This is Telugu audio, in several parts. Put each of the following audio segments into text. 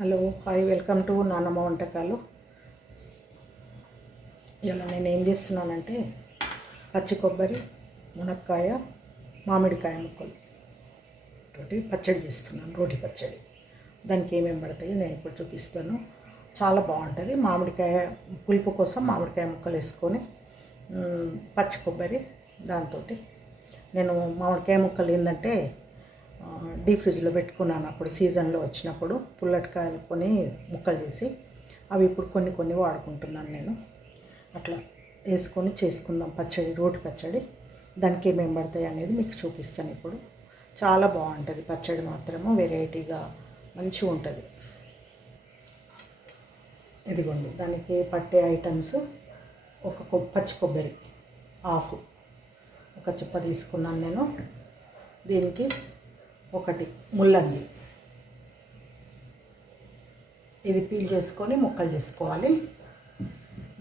హలో హాయ్ వెల్కమ్ టు నానమ్మ వంటకాలు. ఇలా నేను ఏం చేస్తున్నానంటే పచ్చి కొబ్బరి మునక్కాయ మామిడికాయ ముక్కలు తోటి పచ్చడి చేస్తున్నాను రోటి పచ్చడి. దానికి ఏమేమి పడతాయో నేను ఇప్పుడు చూపిస్తాను. చాలా బాగుంటుంది. మామిడికాయ పులుపు కోసం మామిడికాయ ముక్కలు వేసుకొని పచ్చి కొబ్బరి దాంతో నేను మామిడికాయ ముక్కలు ఏంటంటే డీ డీప్ ఫ్రిడ్జ్లో పెట్టుకున్నాను అప్పుడు సీజన్లో వచ్చినప్పుడు పుల్లటికాయలు కొని ముక్కలు చేసి అవి ఇప్పుడు కొన్ని కొన్ని వాడుకుంటున్నాను నేను. అట్లా వేసుకొని చేసుకుందాం పచ్చడి రోటి పచ్చడి. దానికి ఏమేమి పడతాయి అనేది మీకు చూపిస్తాను ఇప్పుడు. చాలా బాగుంటుంది పచ్చడి మాత్రము వెరైటీగా మంచిగా ఉంటుంది. ఇదిగోండి దానికి పట్టే ఐటమ్స్ ఒక కొ- పచ్చి కొబ్బరి హాఫ్ ఒక చిప్ప తీసుకున్నాను నేను. దీనికి ఒకటి ముల్లంగి. ఇది పీల్ చేసుకొని ముక్కలు చేసుకోవాలి.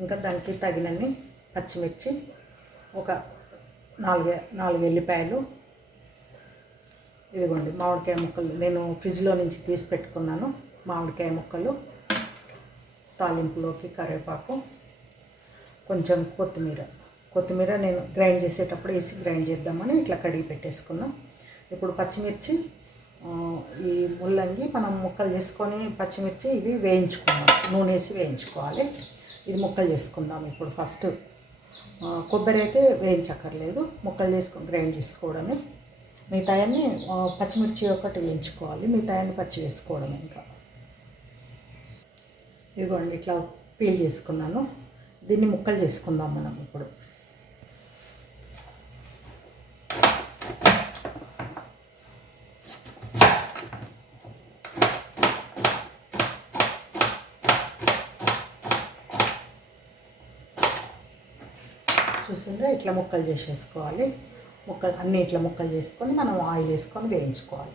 ఇంకా దానికి తగినన్ని పచ్చిమిర్చి ఒక నాలుగు నాలుగు ఎల్లిపాయలు. ఇదిగోండి మామిడికాయ ముక్కలు నేను ఫ్రిడ్జ్లో నుంచి తీసి పెట్టుకున్నాను మామిడికాయ ముక్కలు. తాలింపులోకి కరివేపాకు కొంచెం కొత్తిమీర. కొత్తిమీర నేను గ్రైండ్ చేసేటప్పుడు వేసి గ్రైండ్ చేద్దామని ఇట్లా కడిగి పెట్టేసుకున్నాం. ఇప్పుడు పచ్చిమిర్చి ఈ ముల్లంగి మనం ముక్కలు చేసుకొని పచ్చిమిర్చి ఇవి వేయించుకుందాం. నూనె వేసి వేయించుకోవాలి. ఇది ముక్కలు చేసుకుందాం ఇప్పుడు ఫస్ట్ కొబ్బరి అయితే వేయించక్కర్లేదు. ముక్కలు చేసుకొని గ్రైండ్ చేసుకోవడమే. మిగతాయన్ని పచ్చిమిర్చి ఒకటి వేయించుకోవాలి. మిగతాయన్ని పచ్చి వేసుకోవడమే ఇంకా. ఇదిగోండి ఇట్లా పీల్ చేసుకున్నాను. దీన్ని ముక్కలు చేసుకుందాం మనం ఇప్పుడు. చూసిండ్రా ఇట్లా ముక్కలు చేసేసుకోవాలి. ముక్కలు అన్నీ ఇట్లా ముక్కలు చేసుకొని మనం ఆయిల్ వేసుకొని వేయించుకోవాలి.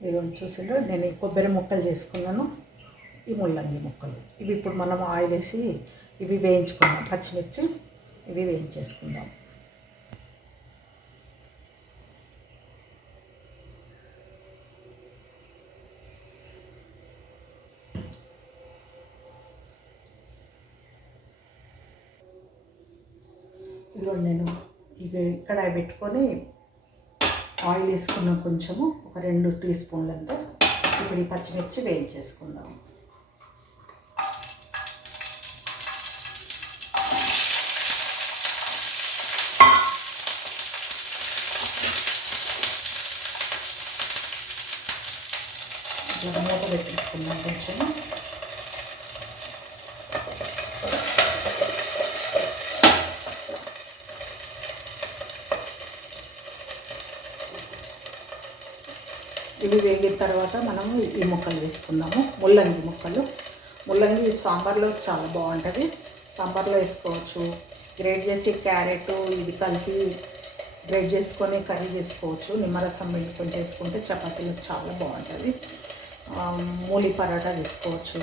ఇదిగోండి చూసిండ్రు నేను కొబ్బరి ముక్కలు చేసుకున్నాను. ఈ ముల్లంగి ముక్కలు. ఇవి ఇప్పుడు మనం ఆయిల్ వేసి ఇవి వేయించుకుందాం. పచ్చిమిర్చి ఇవి వేయించేసుకుందాం ఇదిగోండి నేను ఇవి ఇక్కడ పెట్టుకొని ఆయిల్ వేసుకున్నాం కొంచెము ఒక రెండు టీ స్పూన్లంతా. ఇప్పుడు ఈ పచ్చిమిర్చి వేయించేసుకుందాం. ఇట్లా మూత పెట్టేసుకుందాం కొంచెము. ఇవి వేగిన తర్వాత మనము ఈ ముక్కలు వేసుకుందాము. ముల్లంగి ముక్కలు. ముల్లంగి సాంబార్లో చాలా బాగుంటుంది. సాంబార్లో వేసుకోవచ్చు. గ్రేట్ చేసి క్యారెట్ ఇది కలిపి గ్రేట్ చేసుకొని కర్రీ చేసుకోవచ్చు. నిమ్మరసం పిండుకొని చేసుకుంటే చపాతీలకు చాలా బాగుంటుంది. మూలి పరాటా చేసుకోవచ్చు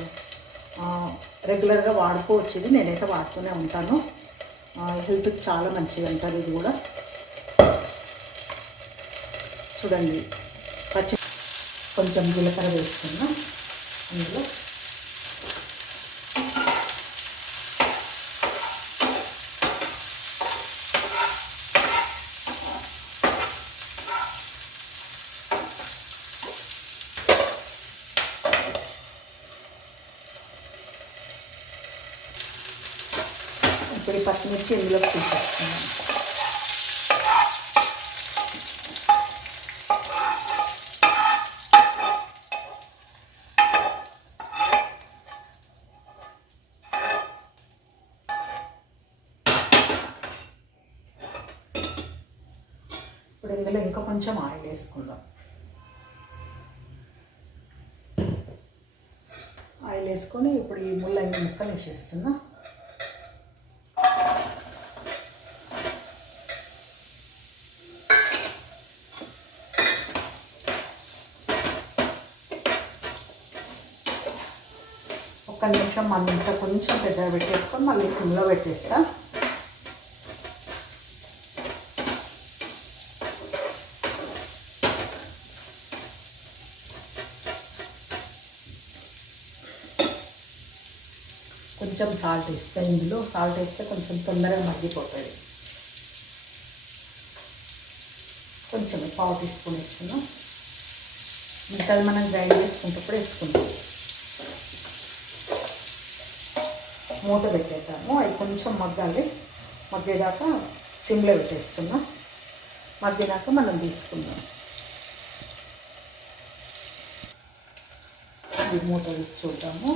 రెగ్యులర్గా వాడుకోవచ్చు. ఇది నేనైతే వాడుతూనే ఉంటాను. హెల్త్కి చాలా మంచిది అంటారు ఇది కూడా. చూడండి. కొంచెం జీలకర్ర వేసుకున్నాం అందులో ఇప్పుడు ఈ పచ్చిమిర్చి ఇందులో తీసేస్తున్నాం ఇప్పుడు ఇందులో ఇంకా కొంచెం ఆయిల్ వేసుకుందాం. ఆయిల్ వేసుకొని ఇప్పుడు ఈ ముల్లంగి ముక్కలు వేసేస్తున్నా. ఒక్క నిమిషం మన ఇంట్లో కొంచెం పెద్దగా పెట్టేసుకొని మళ్ళీ సిమ్లో పెట్టేస్తాను కొంచెం సాల్ట్ వేస్తే ఇందులో సాల్ట్ వేస్తే కొంచెం తొందరగా మగ్గిపోతుంది. కొంచెం పావు టీ స్పూన్ వేస్తున్నాం మిగతాది మనం గ్రైండ్ చేసుకుంటప్పుడు వేసుకుంటాం మూత పెట్టేద్దాము. అవి కొంచెం మగ్గాలి. మగ్గేదాకా సిమ్లో పెట్టేస్తున్నా. మగ్గినాక మనం తీసుకుందాం. ఇది మూత చూద్దాము.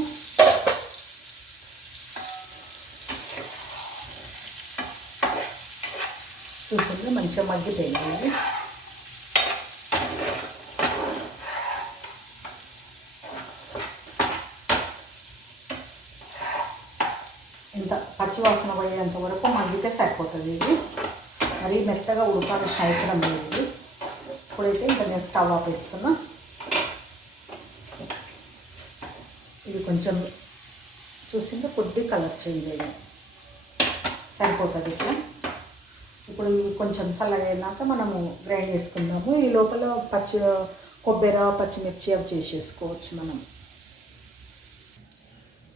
చూసింది మంచిగా మగ్గిపోయింది. ఇంత పచ్చివాసన పోయేంత వరకు మగ్గితే సరిపోతుంది ఇది. మరీ మెత్తగా ఉడకాల్సిన అవసరం లేదు ఇది. ఇప్పుడైతే ఇంకా నేను స్టవ్ ఆపేస్తున్నా ఇది కొంచెం చూసింటే కొద్ది కలర్ చేంజ్ అయ్యింది. సరిపోతుంది ఇట్లా ఇప్పుడు కొంచెం చల్లగా అయినాక మనము గ్రైండ్ చేసుకుందాము. ఈ లోపల పచ్చి కొబ్బరి పచ్చిమిర్చి అవి చేసేసుకోవచ్చు మనం.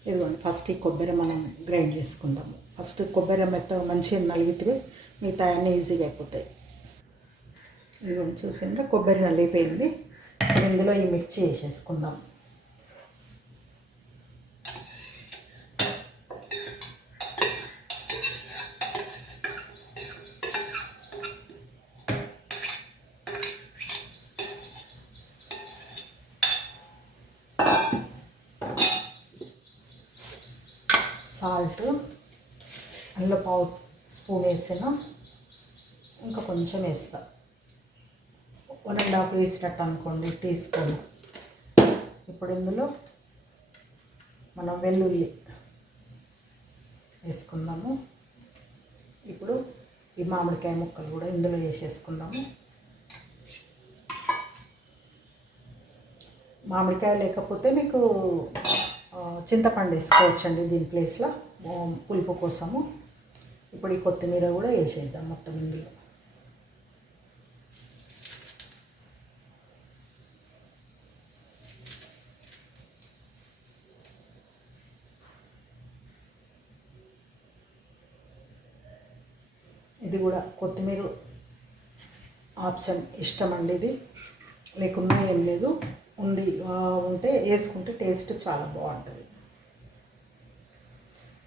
ఇదిగోండి ఫస్ట్ ఈ కొబ్బరి మనం గ్రైండ్ చేసుకుందాము. ఫస్ట్ కొబ్బరి మెత్త మంచిగా నలిగితే మిగతా అన్నీ ఈజీగా అయిపోతాయి. ఇదిగోండి చూసింటే కొబ్బరి నలిగిపోయింది. ఇందులో ఈ మిర్చి వేసేసుకుందాం. సాల్ట్ అందులో పావు స్పూన్ వేసిన ఇంకా కొంచెం వేస్తా. వన్ అండ్ హాఫ్ వేసినట్టు అనుకోండి టీ స్పూన్. ఇప్పుడు ఇందులో మనం వెల్లుల్లి వేసుకుందాము. ఇప్పుడు ఈ మామిడికాయ ముక్కలు కూడా ఇందులో వేసేసుకుందాము. మామిడికాయ లేకపోతే మీకు చింతపండు వేసుకోవచ్చండి దీని ప్లేస్లో. పులుపు కోసము. ఇప్పుడు ఈ కొత్తిమీర కూడా వేసేద్దాం మొత్తం ఇందులో. ఇది కూడా కొత్తిమీర ఆప్షన్ ఇష్టం అండి ఇది. లేకున్నా ఏం లేదు. ఉంది ఉంటే వేసుకుంటే టేస్ట్ చాలా బాగుంటుంది.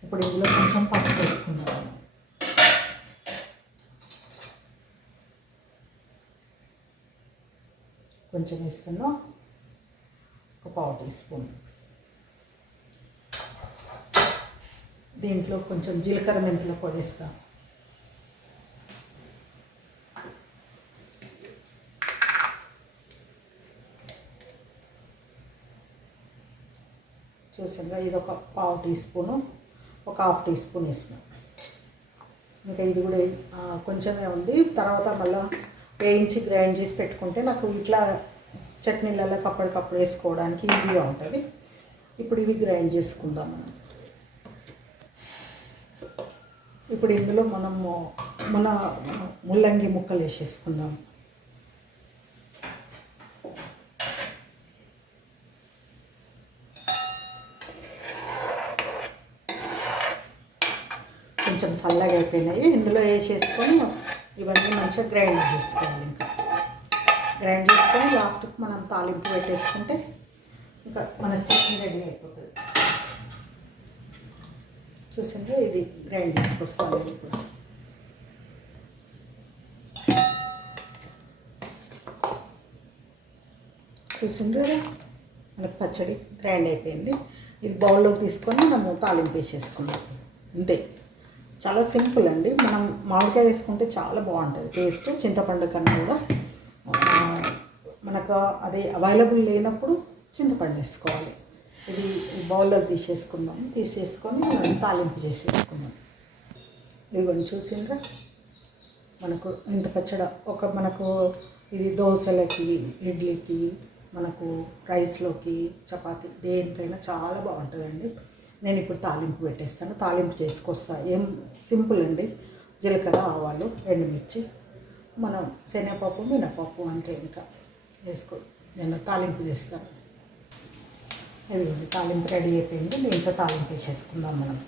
ఇప్పుడు ఇందులో కొంచెం పసుపు వేసుకుందాం. కొంచెం వేస్తున్నా ఒక పావు టీ స్పూన్. దీంట్లో కొంచెం జీలకర్ర మెంతుల పొడి చూసారా ఇది ఒక పావు టీ స్పూను ఒక హాఫ్ టీ స్పూన్ వేసినాం. ఇంకా ఇది కూడా కొంచెమే ఉంది. తర్వాత మళ్ళీ వేయించి గ్రైండ్ చేసి పెట్టుకుంటే నాకు ఇట్లా చట్నీలలో అప్పటికప్పుడు వేసుకోవడానికి ఈజీగా ఉంటుంది. ఇప్పుడు ఇవి గ్రైండ్ చేసుకుందాం మనం. ఇప్పుడు ఇందులో మనము మన ముల్లంగి ముక్కలు వేసేసుకుందాం కొంచెం చల్లగా అయిపోయినాయి. ఇందులో వేసేసుకొని ఇవన్నీ మంచిగా గ్రైండ్ చేసుకోవాలి ఇంకా. గ్రైండ్ చేసుకొని లాస్ట్కి మనం తాలింపు పెట్టేసుకుంటే ఇంకా మన చట్నీ రెడీ అయిపోతుంది. చూసిందే ఇది గ్రైండ్ చేసుకొస్తాను ఇప్పుడు. చూసిండ్రు కదా? మనకు పచ్చడి గ్రైండ్ అయిపోయింది. ఇది బౌల్లోకి తీసుకొని మనము తాలింపు వేసేసుకున్నాం అంతే. చాలా సింపుల్ అండి. మనం మామిడికాయ వేసుకుంటే చాలా బాగుంటుంది. టేస్ట్ చింతపండు కన్నా కూడా. మనకు అది అవైలబుల్ లేనప్పుడు చింతపండు వేసుకోవాలి. ఇది బౌల్లో బౌల్లోకి తీసేసుకుందాం. తీసేసుకొని మనం తాలింపు చేసేసుకుందాం. ఇదిగోని చూసిండ్రా? మనకు ఇంత పచ్చడ ఒక మనకు ఇది దోశలకి ఇడ్లీకి మనకు రైస్లోకి చపాతి దేనికైనా చాలా బాగుంటుందండి. నేను ఇప్పుడు తాలింపు పెట్టేస్తాను. తాలింపు చేసుకొస్తా. ఏం సింపుల్ అండి. జీలకర్ర ఆవాలు ఎండుమిర్చి మనం శనగపప్పు మినపప్పు అంతే ఇంకా వేసుకో నేను తాలింపు చేస్తాను. తాలింపు రెడీ అయిపోయింది. దీంట్లో తాలింపు వేసేసుకుందాం మనం.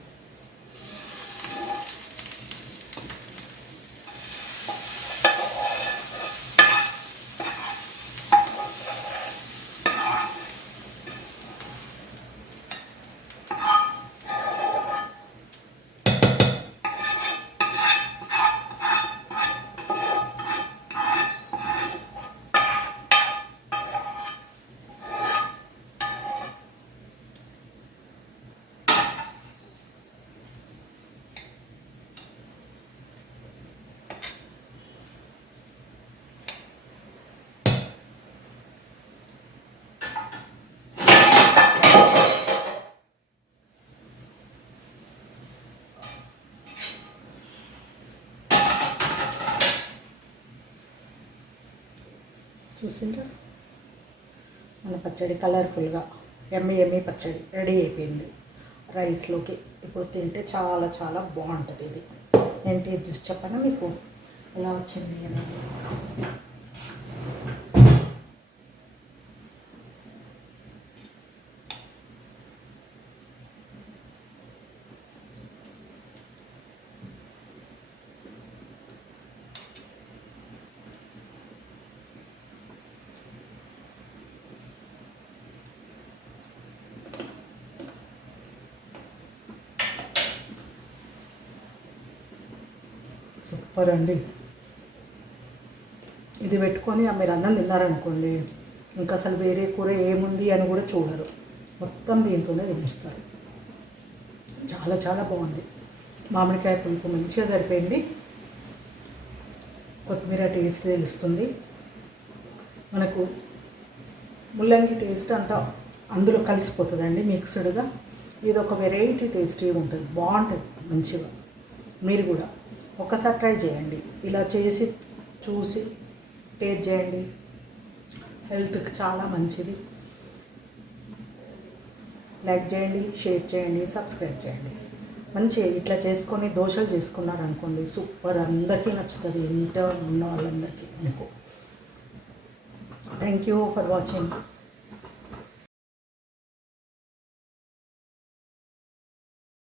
చూసిండ్రా? మన పచ్చడి కలర్ఫుల్గా ఎమ్మి ఎమ్మి పచ్చడి రెడీ అయిపోయింది. రైస్లోకి. ఇప్పుడు తింటే చాలా చాలా బాగుంటుంది ఇది. నేను టేస్ట్ చూసి చెప్పనా మీకు? ఎలా వచ్చింది? అనేది సూపర్ అండి ఇది పెట్టుకొని ఆ మీరు అన్నం తిన్నారనుకోండి ఇంకా అసలు వేరే కూర ఏముంది అని కూడా చూడరు. మొత్తం దీంతోనే తినేస్తారు. చాలా చాలా బాగుంది. మామిడికాయ పులుపు మంచిగా సరిపోయింది. కొత్తిమీర టేస్ట్ తెలుస్తుంది. మనకు ముల్లంగి టేస్ట్ అంతా అందులో కలిసిపోతుందండి మిక్స్డ్గా. ఇది ఒక వెరైటీ టేస్టీ ఉంటుంది. బాగుంటుంది మంచిగా. మీరు కూడా. ఒక్కసారి ట్రై చేయండి. ఇలా చేసి చూసి టేస్ట్ చేయండి. హెల్త్కి చాలా మంచిది. లైక్ చేయండి షేర్ చేయండి సబ్స్క్రైబ్ చేయండి. మంచి ఇట్లా చేసుకొని దోశలు చేసుకున్నారనుకోండి సూపర్. అందరికీ నచ్చుతుంది. ఇంట ఉన్న వాళ్ళందరికీ. మీకు. Thank you for watching